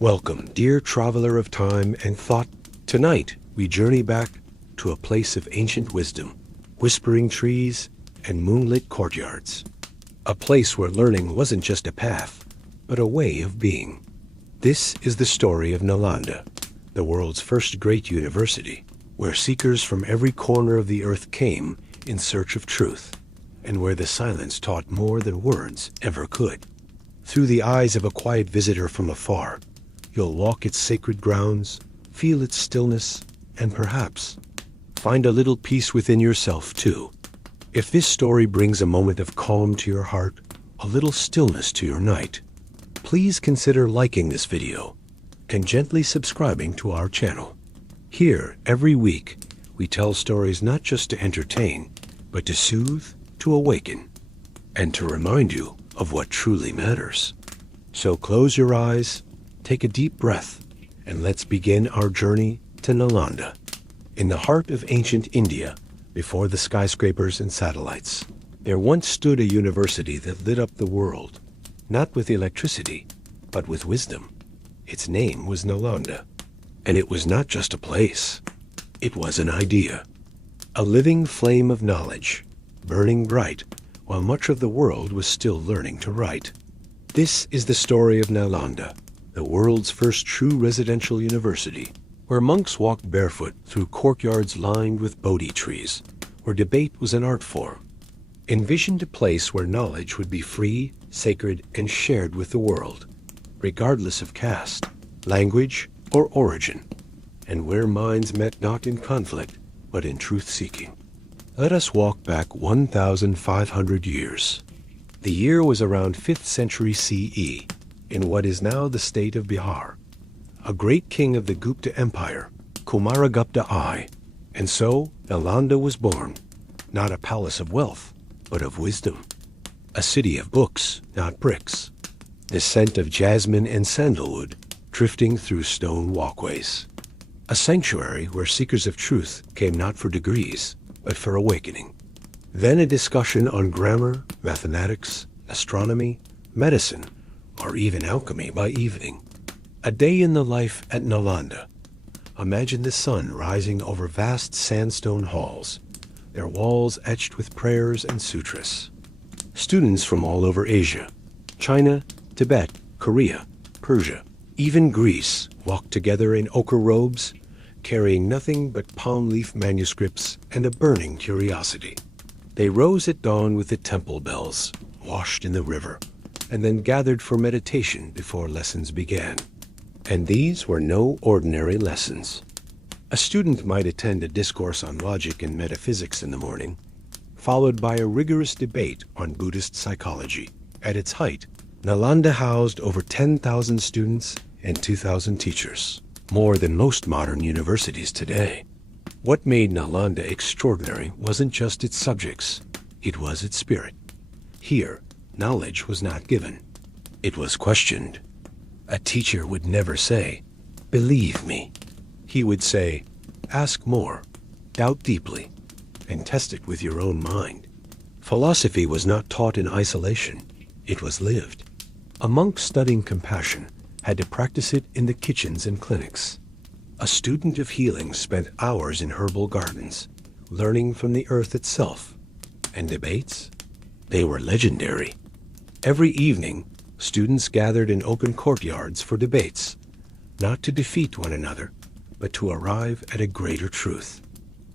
Welcome, dear traveler of time and thought. Tonight, we journey back to a place of ancient wisdom, whispering trees and moonlit courtyards. A place where learning wasn't just a path, but a way of being. This is the story of Nalanda, the world's first great university, where seekers from every corner of the earth came in search of truth, and where the silence taught more than words ever could. Through the eyes of a quiet visitor from afar, you'll walk its sacred grounds, feel its stillness, and perhaps find a little peace within yourself too. If this story brings a moment of calm to your heart, a little stillness to your night, please consider liking this video and gently subscribing to our channel. Here, every week, we tell stories not just to entertain, but to soothe, to awaken, and to remind you of what truly matters. So close your eyes, take a deep breath, and let's begin our journey to Nalanda, in the heart of ancient India, before the skyscrapers and satellites. There once stood a university that lit up the world, not with electricity, but with wisdom. Its name was Nalanda, and it was not just a place. It was an idea, a living flame of knowledge, burning bright while much of the world was still learning to write. This is the story of Nalanda, the world's first true residential university, where monks walked barefoot through courtyards lined with Bodhi trees, where debate was an art form. Envisioned a place where knowledge would be free, sacred, and shared with the world, regardless of caste, language, or origin, and where minds met not in conflict, but in truth-seeking. Let us walk back 1,500 years. The year was around 5th century CE, in what is now the state of Bihar. A great king of the Gupta Empire, Kumaragupta I, and so Nalanda was born, not a palace of wealth, but of wisdom. A city of books, not bricks. The scent of jasmine and sandalwood drifting through stone walkways. A sanctuary where seekers of truth came not for degrees, but for awakening. Then a discussion on grammar, mathematics, astronomy, medicine, or even alchemy by evening. A day in the life at Nalanda. Imagine the sun rising over vast sandstone halls, their walls etched with prayers and sutras. Students from all over Asia, China, Tibet, Korea, Persia, even Greece walked together in ochre robes, carrying nothing but palm leaf manuscripts and a burning curiosity. They rose at dawn with the temple bells, washed in the river, and then gathered for meditation before lessons began. And these were no ordinary lessons. A student might attend a discourse on logic and metaphysics in the morning, followed by a rigorous debate on Buddhist psychology. At its height, Nalanda housed over 10,000 students and 2,000 teachers, more than most modern universities today. What made Nalanda extraordinary wasn't just its subjects, it was its spirit. Here, knowledge was not given. It was questioned. A teacher would never say, "Believe me." He would say, "Ask more, doubt deeply, and test it with your own mind." Philosophy was not taught in isolation. It was lived. A monk studying compassion had to practice it in the kitchens and clinics. A student of healing spent hours in herbal gardens, learning from the earth itself. And debates? They were legendary. Every evening, students gathered in open courtyards for debates, not to defeat one another, but to arrive at a greater truth.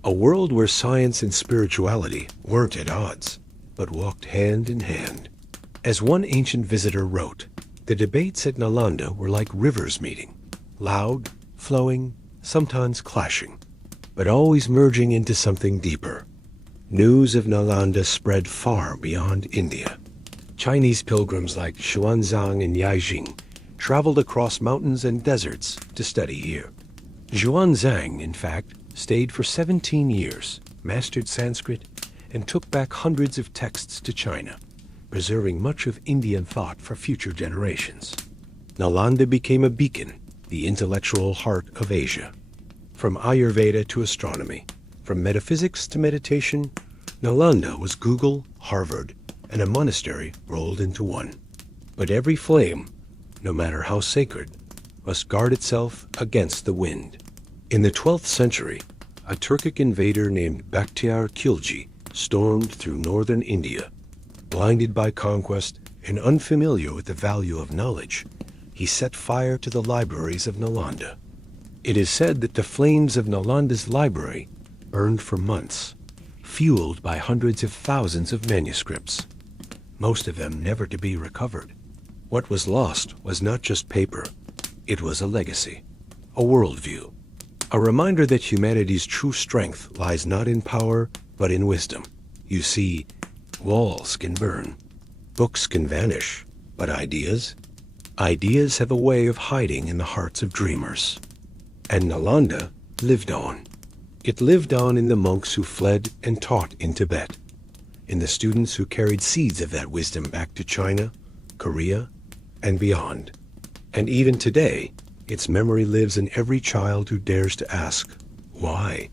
A world where science and spirituality weren't at odds, but walked hand in hand. As one ancient visitor wrote, the debates at Nalanda were like rivers meeting, loud, flowing, sometimes clashing, but always merging into something deeper. News of Nalanda spread far beyond India. Chinese pilgrims like Xuanzang and Yaijing traveled across mountains and deserts to study here. Xuanzang, in fact, stayed for 17 years, mastered Sanskrit, and took back hundreds of texts to China, preserving much of Indian thought for future generations. Nalanda became a beacon, the intellectual heart of Asia. From Ayurveda to astronomy, from metaphysics to meditation, Nalanda was Google, Harvard, and a monastery rolled into one. But every flame, no matter how sacred, must guard itself against the wind. In the 12th century, a Turkic invader named Bakhtiar Khilji stormed through northern India. Blinded by conquest and unfamiliar with the value of knowledge, he set fire to the libraries of Nalanda. It is said that the flames of Nalanda's library burned for months, fueled by hundreds of thousands of manuscripts, most of them never to be recovered. What was lost was not just paper, it was a legacy, a worldview, a reminder that humanity's true strength lies not in power, but in wisdom. You see, walls can burn, books can vanish, but ideas have a way of hiding in the hearts of dreamers. And Nalanda lived on. It lived on in the monks who fled and taught in Tibet, in the students who carried seeds of that wisdom back to China, Korea, and beyond. And even today, its memory lives in every child who dares to ask, why?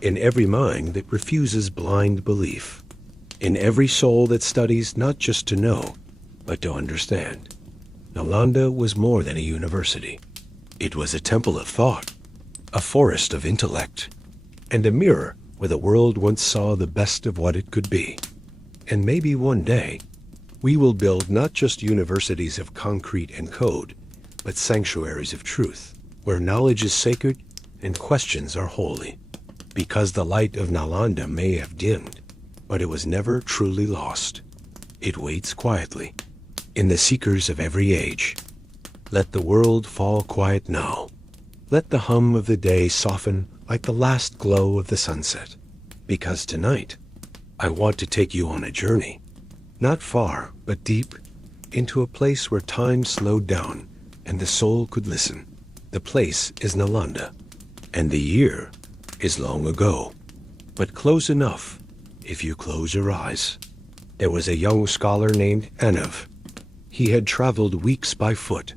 In every mind that refuses blind belief. In every soul that studies not just to know, but to understand. Nalanda was more than a university. It was a temple of thought, a forest of intellect, and a mirror where the world once saw the best of what it could be. And maybe one day, we will build not just universities of concrete and code, but sanctuaries of truth, where knowledge is sacred and questions are holy. Because the light of Nalanda may have dimmed, but it was never truly lost. It waits quietly, in the seekers of every age. Let the world fall quiet now. Let the hum of the day soften like the last glow of the sunset. Because tonight, I want to take you on a journey, not far, but deep, into a place where time slowed down and the soul could listen. The place is Nalanda, and the year is long ago, but close enough if you close your eyes. There was a young scholar named Anav. He had traveled weeks by foot,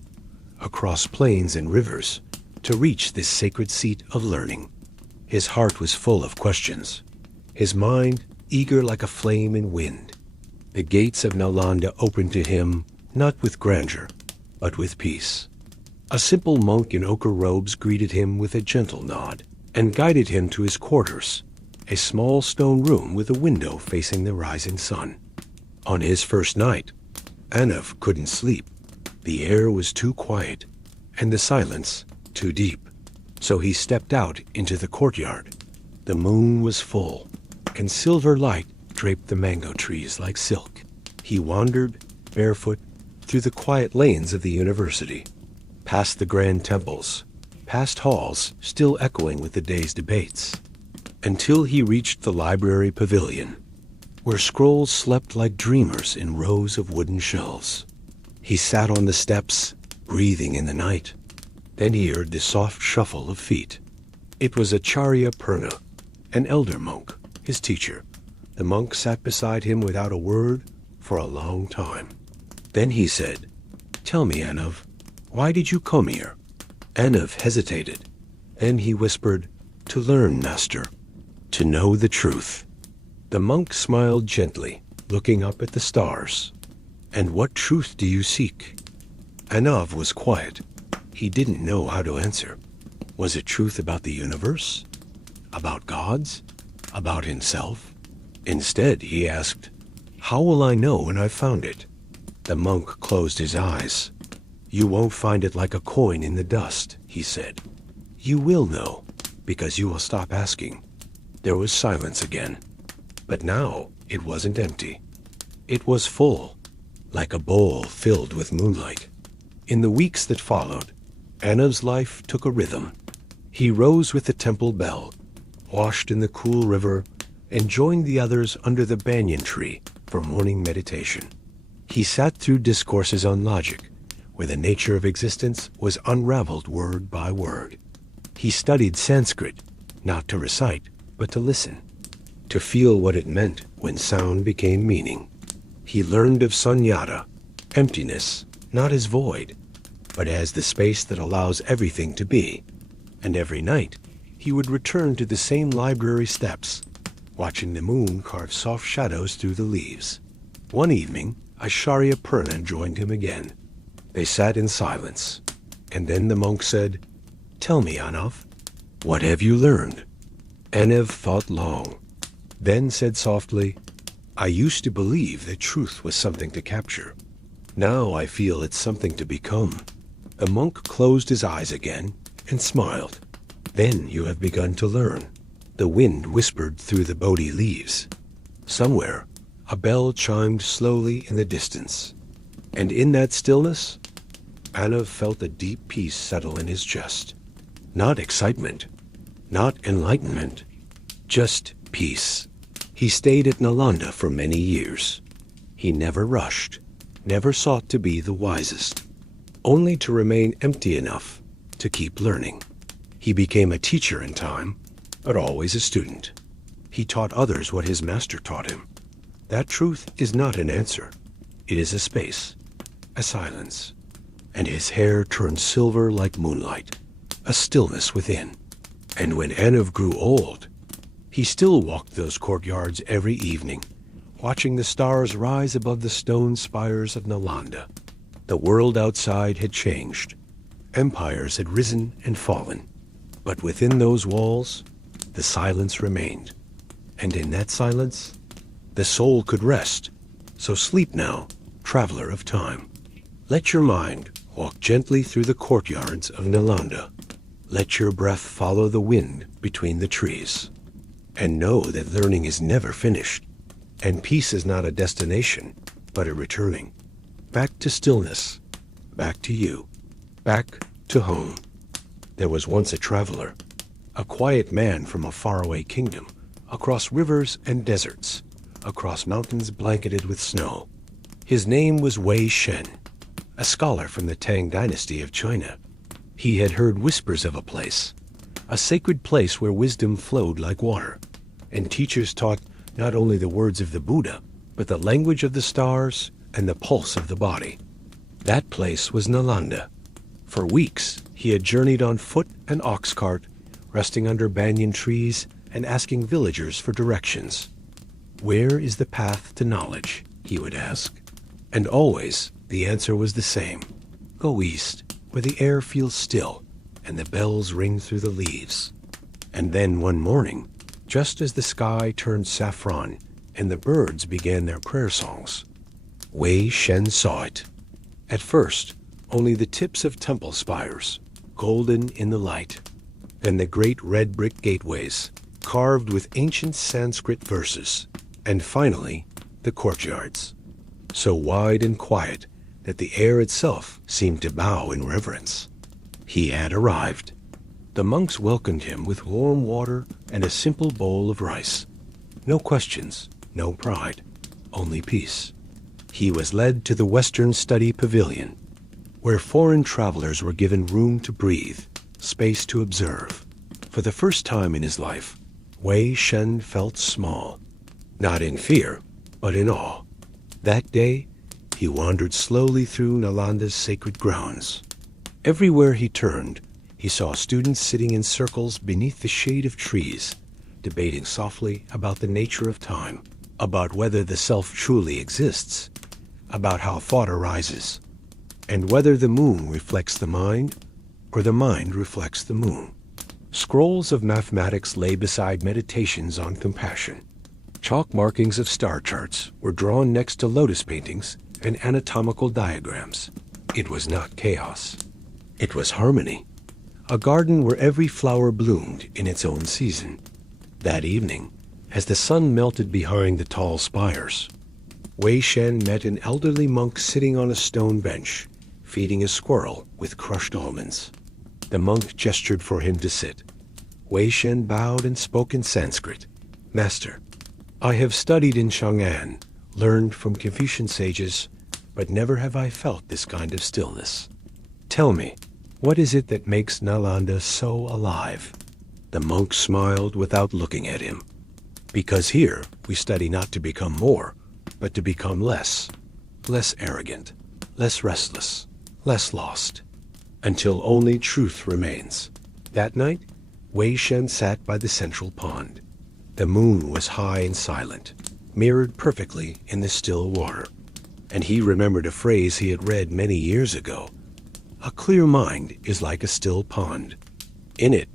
across plains and rivers, to reach this sacred seat of learning. His heart was full of questions, his mind eager like a flame in wind. The gates of Nalanda opened to him, not with grandeur, but with peace. A simple monk in ochre robes greeted him with a gentle nod and guided him to his quarters, a small stone room with a window facing the rising sun. On his first night, Anav couldn't sleep. The air was too quiet, and the silence too deep. So he stepped out into the courtyard. The moon was full, and silver light draped the mango trees like silk. He wandered, barefoot, through the quiet lanes of the university, past the grand temples, past halls still echoing with the day's debates, until he reached the library pavilion, where scrolls slept like dreamers in rows of wooden shelves. He sat on the steps, breathing in the night. Then he heard the soft shuffle of feet. It was Acharya Purna, an elder monk, his teacher. The monk sat beside him without a word for a long time. Then he said, "Tell me, Anav, why did you come here?" Anav hesitated. Then he whispered, "To learn, master, to know the truth." The monk smiled gently, looking up at the stars. "And what truth do you seek?" Anav was quiet. He didn't know how to answer. Was it truth about the universe? About gods? About himself? Instead, he asked, "How will I know when I've found it?" The monk closed his eyes. "You won't find it like a coin in the dust," he said. "You will know, because you will stop asking." There was silence again. But now it wasn't empty. It was full, like a bowl filled with moonlight. In the weeks that followed, Anav's life took a rhythm. He rose with the temple bell, washed in the cool river, and joined the others under the banyan tree for morning meditation. He sat through discourses on logic, where the nature of existence was unraveled word by word. He studied Sanskrit, not to recite, but to listen, to feel what it meant when sound became meaning. He learned of sunyata, emptiness, not as void, but as the space that allows everything to be. And every night, he would return to the same library steps, watching the moon carve soft shadows through the leaves. One evening, Acharya Purna joined him again. They sat in silence, And then the monk said, "Tell me, Anav, what have you learned?" Anav thought long, then said softly, "I used to believe that truth was something to capture. Now I feel it's something to become." The monk closed his eyes again and smiled. "Then you have begun to learn." The wind whispered through the Bodhi leaves. Somewhere, a bell chimed slowly in the distance. And in that stillness, Anav felt a deep peace settle in his chest. Not excitement, not enlightenment, just peace. He stayed at Nalanda for many years. He never rushed, never sought to be the wisest, only to remain empty enough to keep learning. He became a teacher in time, but always a student. He taught others what his master taught him. That truth is not an answer. It is a space, a silence. And his hair turned silver like moonlight, a stillness within. And when Anav grew old, he still walked those courtyards every evening, watching the stars rise above the stone spires of Nalanda. The world outside had changed. Empires had risen and fallen. But within those walls, the silence remained. And in that silence, the soul could rest. So sleep now, traveler of time. Let your mind walk gently through the courtyards of Nalanda. Let your breath follow the wind between the trees. And know that learning is never finished. And peace is not a destination, but a returning. Back to stillness. Back to you. Back to home. There was once a traveler, a quiet man from a faraway kingdom, across rivers and deserts, across mountains blanketed with snow. His name was Wei Shen, a scholar from the Tang dynasty of China. He had heard whispers of a sacred place where wisdom flowed like water, and teachers taught not only the words of the Buddha, but the language of the stars and the pulse of the body. That place was Nalanda. For weeks, he had journeyed on foot and ox cart, resting under banyan trees and asking villagers for directions. "Where is the path to knowledge?" he would ask. And always, the answer was the same. "Go east, where the air feels still and the bells ring through the leaves." And then one morning, just as the sky turned saffron and the birds began their prayer songs, Wei Shen saw it. At first, only the tips of temple spires, golden in the light. Then the great red brick gateways, carved with ancient Sanskrit verses. And finally, the courtyards, so wide and quiet that the air itself seemed to bow in reverence. He had arrived. The monks welcomed him with warm water and a simple bowl of rice. No questions, no pride, only peace. He was led to the Western Study Pavilion, where foreign travelers were given room to breathe, space to observe. For the first time in his life, Wei Shen felt small, not in fear, but in awe. That day, he wandered slowly through Nalanda's sacred grounds. Everywhere he turned, he saw students sitting in circles beneath the shade of trees, debating softly about the nature of time, about whether the self truly exists, about how thought arises, and whether the moon reflects the mind or the mind reflects the moon. Scrolls of mathematics lay beside meditations on compassion. Chalk markings of star charts were drawn next to lotus paintings and anatomical diagrams. It was not chaos. It was harmony. A garden where every flower bloomed in its own season. That evening, as the sun melted behind the tall spires, Wei Shen met an elderly monk sitting on a stone bench, feeding a squirrel with crushed almonds. The monk gestured for him to sit. Wei Shen bowed and spoke in Sanskrit. "Master, I have studied in Chang'an, learned from Confucian sages, but never have I felt this kind of stillness. Tell me, what is it that makes Nalanda so alive?" The monk smiled without looking at him. "Because here we study not to become more, but to become less. Less arrogant, less restless, less lost, until only truth remains." That night, Wei Shen sat by the central pond. The moon was high and silent, mirrored perfectly in the still water. And he remembered a phrase he had read many years ago. A clear mind is like a still pond. In it,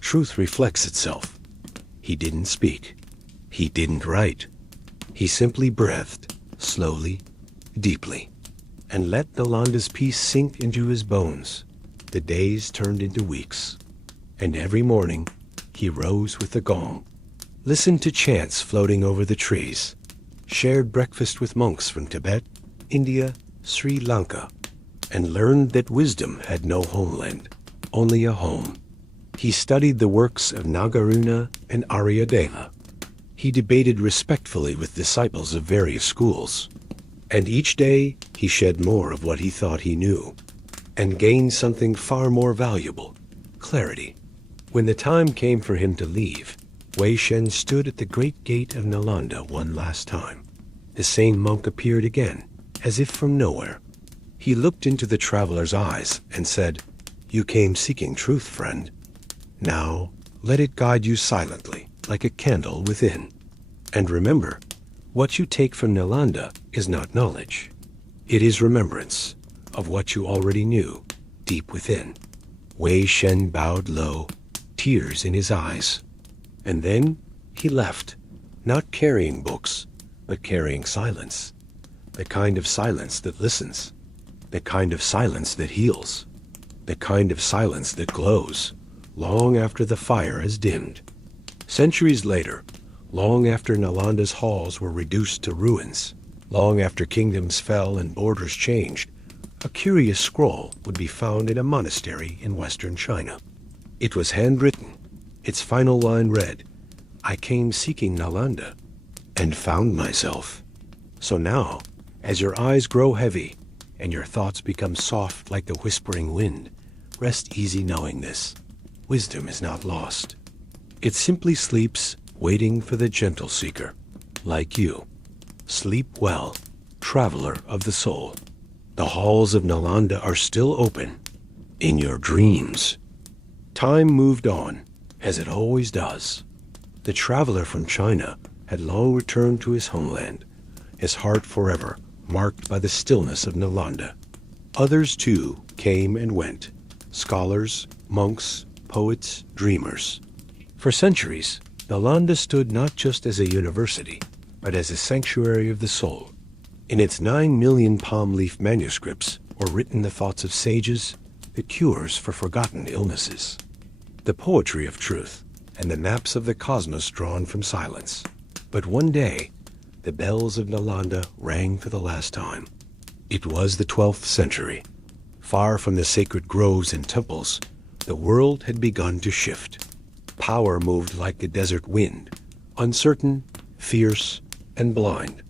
truth reflects itself. He didn't speak. He didn't write. He simply breathed, slowly, deeply, and let Nalanda's peace sink into his bones. The days turned into weeks, and every morning he rose with the gong, listened to chants floating over the trees, shared breakfast with monks from Tibet, India, Sri Lanka, and learned that wisdom had no homeland, only a home. He studied the works of Nagarjuna and Aryadeva. He debated respectfully with disciples of various schools, and each day he shed more of what he thought he knew, and gained something far more valuable, clarity. When the time came for him to leave, Wei Shen stood at the great gate of Nalanda one last time. The same monk appeared again, as if from nowhere. He looked into the traveler's eyes and said, "You came seeking truth, friend. Now, let it guide you silently, like a candle within. And remember, what you take from Nalanda is not knowledge. It is remembrance of what you already knew, deep within." Wei Shen bowed low, tears in his eyes. And then he left, not carrying books, but carrying silence. The kind of silence that listens. The kind of silence that heals. The kind of silence that glows, long after the fire has dimmed. Centuries later, long after Nalanda's halls were reduced to ruins, long after kingdoms fell and borders changed, a curious scroll would be found in a monastery in western China. It was handwritten. Its final line read, "I came seeking Nalanda and found myself." So now, as your eyes grow heavy and your thoughts become soft like the whispering wind, rest easy knowing this. Wisdom is not lost. It simply sleeps, waiting for the gentle seeker, like you. Sleep well, traveler of the soul. The halls of Nalanda are still open, in your dreams. Time moved on, as it always does. The traveler from China had long returned to his homeland, his heart forever marked by the stillness of Nalanda. Others, too, came and went, scholars, monks, poets, dreamers. For centuries, Nalanda stood not just as a university, but as a sanctuary of the soul. In its 9 million palm leaf manuscripts were written the thoughts of sages, the cures for forgotten illnesses, the poetry of truth, and the maps of the cosmos drawn from silence. But one day, the bells of Nalanda rang for the last time. It was the 12th century. Far from the sacred groves and temples, the world had begun to shift. Power moved like the desert wind, uncertain, fierce, and blind.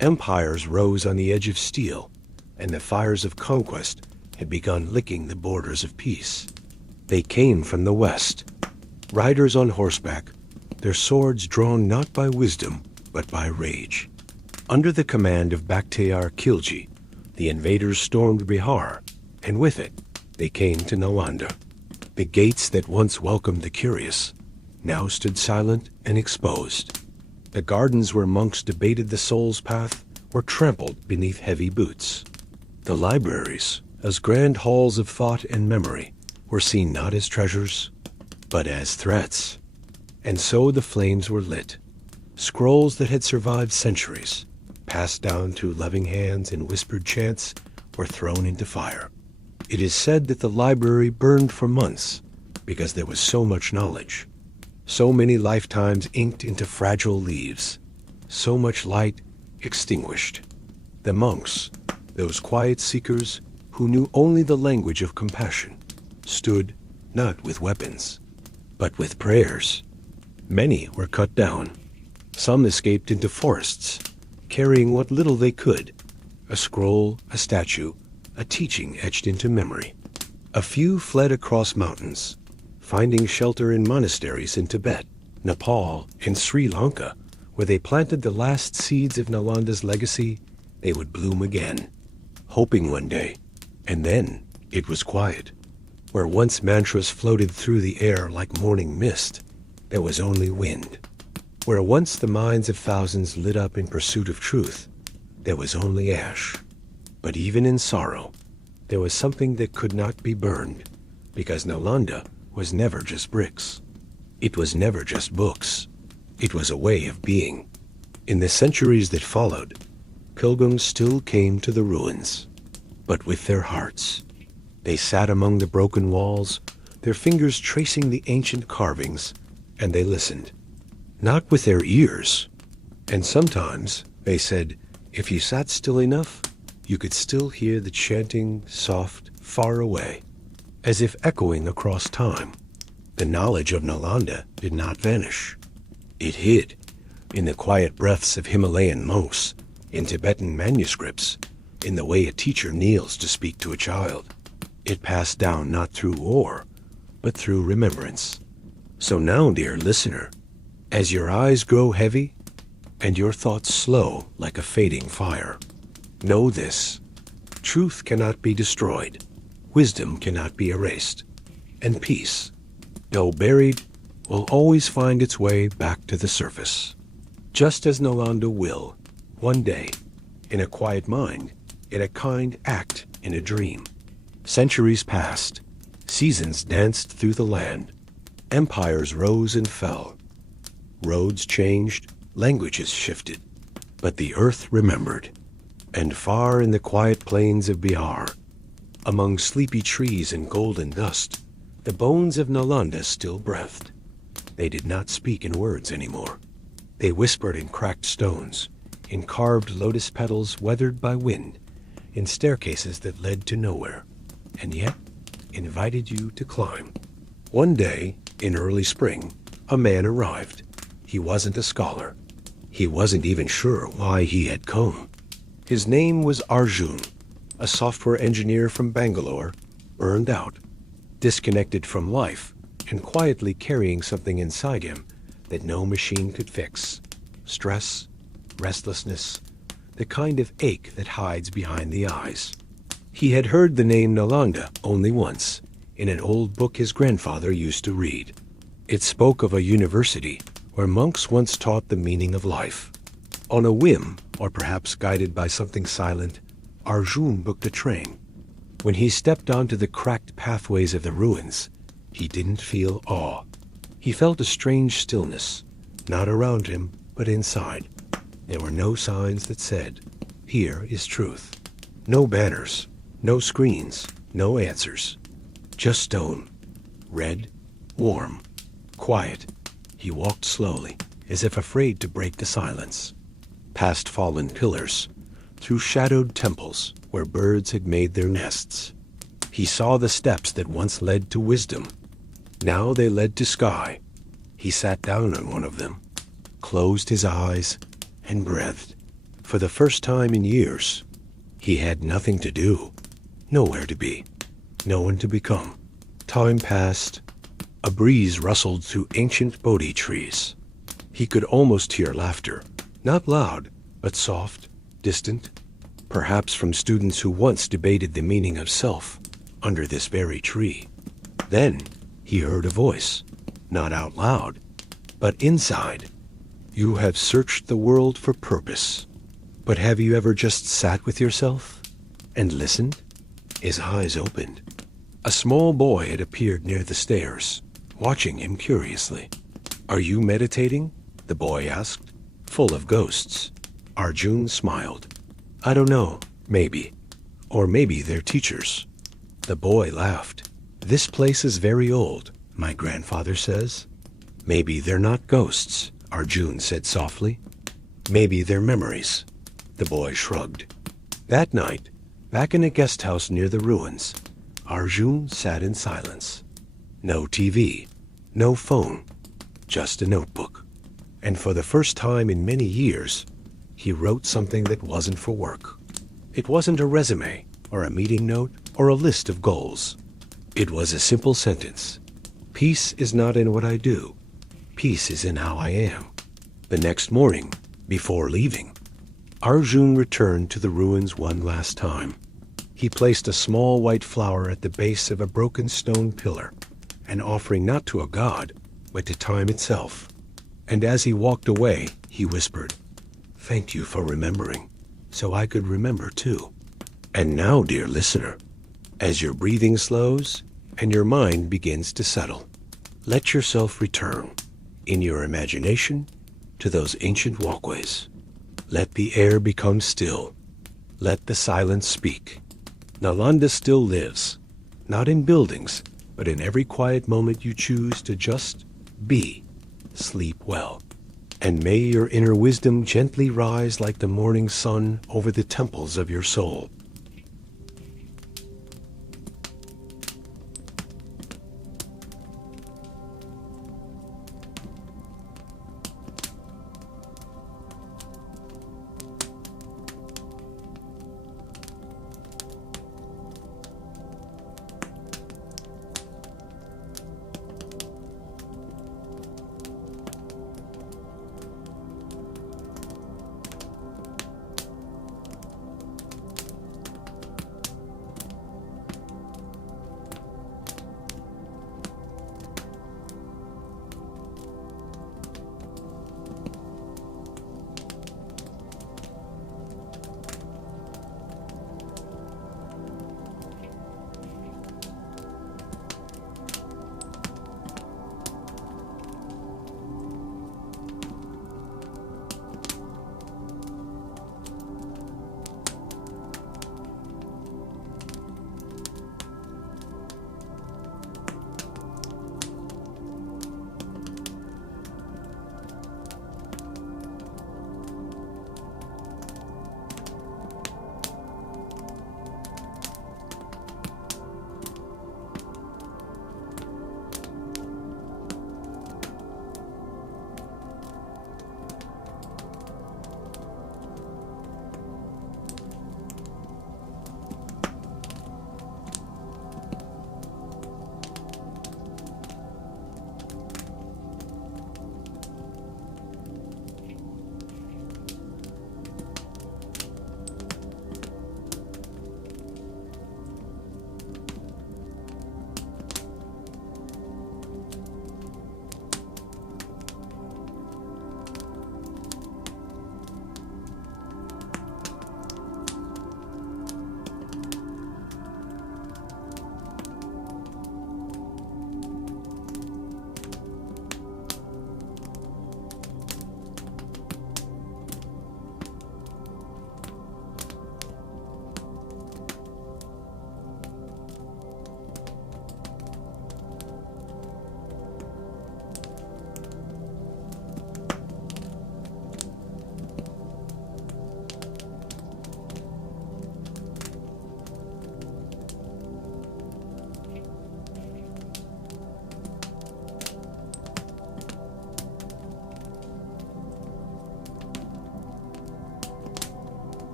Empires rose on the edge of steel, and the fires of conquest had begun licking the borders of peace. They came from the west, riders on horseback, their swords drawn not by wisdom, but by rage. Under the command of Bakhtiar Khilji, the invaders stormed Bihar, and with it, they came to Nalanda. The gates that once welcomed the curious now stood silent and exposed. The gardens where monks debated the soul's path were trampled beneath heavy boots. The libraries, as grand halls of thought and memory, were seen not as treasures, but as threats. And so the flames were lit. Scrolls that had survived centuries, passed down through loving hands in whispered chants, were thrown into fire. It is said that the library burned for months because there was so much knowledge, so many lifetimes inked into fragile leaves, so much light extinguished. The monks, those quiet seekers who knew only the language of compassion, stood not with weapons, but with prayers. Many were cut down. Some escaped into forests, carrying what little they could, a scroll, a statue, a teaching etched into memory. A few fled across mountains, finding shelter in monasteries in Tibet, Nepal, and Sri Lanka, where they planted the last seeds of Nalanda's legacy. They would bloom again, hoping one day. And then it was quiet. Where once mantras floated through the air like morning mist, there was only wind. Where once the minds of thousands lit up in pursuit of truth, there was only ash. But even in sorrow, there was something that could not be burned, because Nalanda was never just bricks. It was never just books. It was a way of being. In the centuries that followed, pilgrims still came to the ruins, but with their hearts. They sat among the broken walls, their fingers tracing the ancient carvings, and they listened. Not with their ears. And sometimes, they said, if you sat still enough, you could still hear the chanting soft, far away, as if echoing across time. The knowledge of Nalanda did not vanish. It hid in the quiet breaths of Himalayan monks, in Tibetan manuscripts, in the way a teacher kneels to speak to a child. It passed down not through war, but through remembrance. So now, dear listener, as your eyes grow heavy and your thoughts slow like a fading fire, know this: truth cannot be destroyed, wisdom cannot be erased, and peace, though buried, will always find its way back to the surface. Just as Nalanda will, one day, in a quiet mind, in a kind act in a dream. Centuries passed, seasons danced through the land, empires rose and fell, roads changed, languages shifted, but the earth remembered. And far in the quiet plains of Bihar, among sleepy trees and golden dust, the bones of Nalanda still breathed. They did not speak in words anymore. They whispered in cracked stones, in carved lotus petals weathered by wind, in staircases that led to nowhere, and yet invited you to climb. One day, in early spring, a man arrived. He wasn't a scholar. He wasn't even sure why he had come. His name was Arjun, a software engineer from Bangalore, burned out, disconnected from life, and quietly carrying something inside him that no machine could fix. Stress, restlessness, the kind of ache that hides behind the eyes. He had heard the name Nalanda only once, in an old book his grandfather used to read. It spoke of a university where monks once taught the meaning of life. On a whim, or perhaps guided by something silent, Arjun booked a train. When he stepped onto the cracked pathways of the ruins, he didn't feel awe. He felt a strange stillness, not around him, but inside. There were no signs that said, "Here is truth." No banners, no screens, no answers. Just stone, red, warm, quiet. He walked slowly, as if afraid to break the silence. Past fallen pillars, through shadowed temples where birds had made their nests. He saw the steps that once led to wisdom. Now they led to sky. He sat down on one of them, closed his eyes, and breathed. For the first time in years, he had nothing to do, nowhere to be, no one to become. Time passed. A breeze rustled through ancient Bodhi trees. He could almost hear laughter, not loud, but soft, distant, perhaps from students who once debated the meaning of self under this very tree. Then he heard a voice, not out loud, but inside. "You have searched the world for purpose, but have you ever just sat with yourself and listened?" His eyes opened. A small boy had appeared near the stairs, watching him curiously. "Are you meditating?" the boy asked, full of ghosts. Arjun smiled. "I don't know, maybe. Or maybe they're teachers." The boy laughed. "This place is very old, my grandfather says." "Maybe they're not ghosts," Arjun said softly. "Maybe they're memories." The boy shrugged. That night, back in a guest house near the ruins, Arjun sat in silence. No TV, no phone, just a notebook. And for the first time in many years, he wrote something that wasn't for work. It wasn't a resume, or a meeting note, or a list of goals. It was a simple sentence. "Peace is not in what I do. Peace is in how I am." The next morning, before leaving, Arjun returned to the ruins one last time. He placed a small white flower at the base of a broken stone pillar, an offering not to a god, but to time itself. And as he walked away, he whispered, "Thank you for remembering, so I could remember too." And now, dear listener, As your breathing slows and your mind begins to settle, let yourself return, in your imagination, to those ancient walkways. Let the air become still. Let the silence speak. Nalanda still lives, not in buildings, but in every quiet moment you choose to just be. Sleep well. And may your inner wisdom gently rise like the morning sun over the temples of your soul.